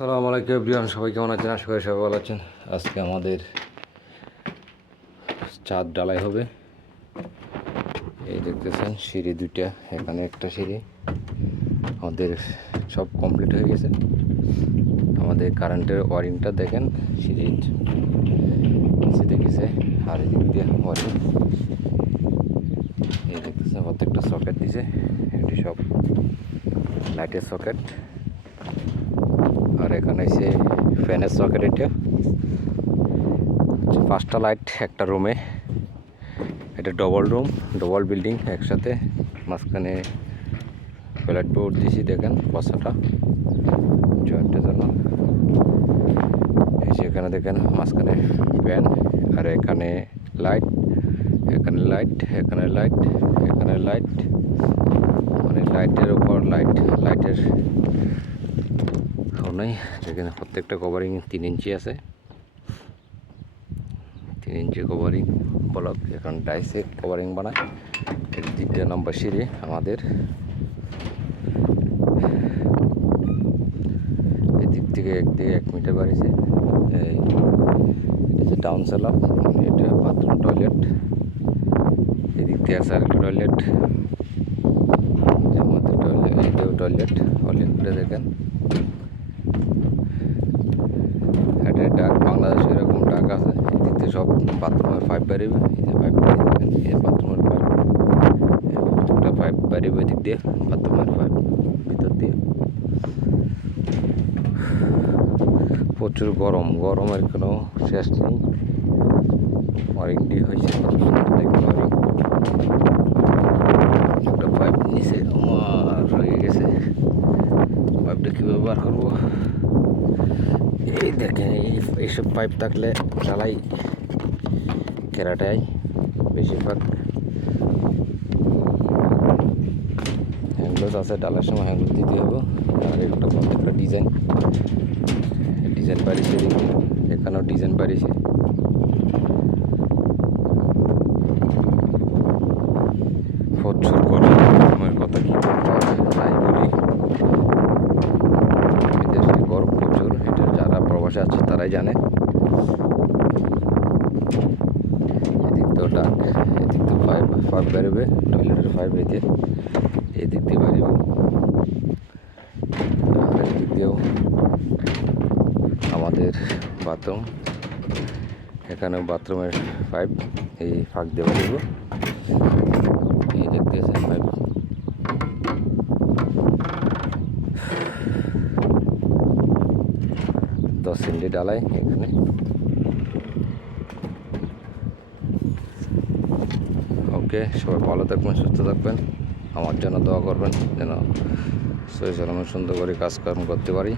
আসসালামু আলাইকুম এভরিওয়ান, সবাই কেমন আছেন? আশা করি সবাই ভালো আছেন। আজকে আমাদের ছাদ ঢালাই হবে। এই দেখতেছেন সিঁড়ি দুইটা, এখানে একটা সিঁড়ি আমাদের সব কমপ্লিট হয়ে গেছে। আমাদের কারেন্টের ওয়ারিংটা দেখেন, সিঁড়ির নিচে দেখেছে আর এদিক দিয়ে ওয়ারিং। এই দেখতেছেন প্রত্যেকটা সকেট দিছে, এটি সব লাইটের সকেট। আর এখানে এসে ফ্যানের সকেট। এটা 5টা লাইট একটা রুমে। এটা ডবল রুম, ডবল বিল্ডিং একসাথে। মাঝখানে প্লাট বোর্ড দিয়েছি, দেখেন বসাটা জয়েন্টের জন্য। এই যে এখানে দেখেন মাঝখানে ফ্যান, আর এখানে লাইট, এখানে লাইট, এখানে লাইট, এখানে লাইট, মানে লাইটের উপর লাইট, লাইটের নেই। এখানে প্রত্যেকটা কভারিং 3 ইঞ্চি আছে, 3 ইঞ্চি কভারিং ব্লক। এখন ডাইসে কভারিং বানায়। এর 3টে নম্বর সিঁড়ি আমাদের। এদিক থেকে একদিকে 1 মিটার বাড়িয়েছে। এই যে ডাউন সেলার, এটা বাথরুম টয়লেট। এদিক থেকে আছে আরেকটা টয়লেট, আমাদের টয়লেট। এটাও টয়লেট, টয়লেটটা দেখেন। এটা ডাক, বাংলাদেশে এরকম ডাক আছে। এদিক থেকে সব বাথরুমের পাইপ বেরিয়ে, এই যে পাইপ দেখেন, এই বাথরুমের পাইপ, একটা পাইপ বেরিয়ে এদিক দিয়ে, বাথরুমের পাইপ ভিতর দিয়ে। প্রচুর গরম, গরমের কোনো শেষ নেই। ওয়ারিং দিয়ে হয়েছে, একটা পাইপ নিচে আমার হয়ে গেছে। পাইপটা কী ব্যবহার করবো? এই দেখেন, এইসব পাইপ থাকলে ঢালাই কেরাটাই বেশিরভাগ। হ্যান্ডগ্লোজ আছে, ডালার সময় হ্যান্ডগ্লোজ দিতে হবে। আর একটা প্রত্যেকটা ডিজাইন বাড়িয়েছে, এখানেও ডিজাইন বাড়িয়েছে। প্রচুর গরমের কথা কি তাই বলি, এদের গরম প্রচুর। এটা যারা প্রবাসে আছে তারাই জানে। এদিক তো ডাক, এদিক তো পাইপ বেরোবে, টয়লেটের পাইপ রেখে এদিক দিয়ে বেরোবে। আর এদিক দিয়েও আমাদের বাথরুম, এখানেও বাথরুমের পাইপ এই ফাঁক দিয়ে বেরোবে। এই দেখতেছেন পাইপ। দশ সিন্ডি ডালাই এখানে। ওকে, সবাই ভালো থাকবেন, সুস্থ থাকবেন। আমার জন্য দোয়া করবেন যেন সহি সালামত সুন্দর করে কাজকর্ম করতে পারি।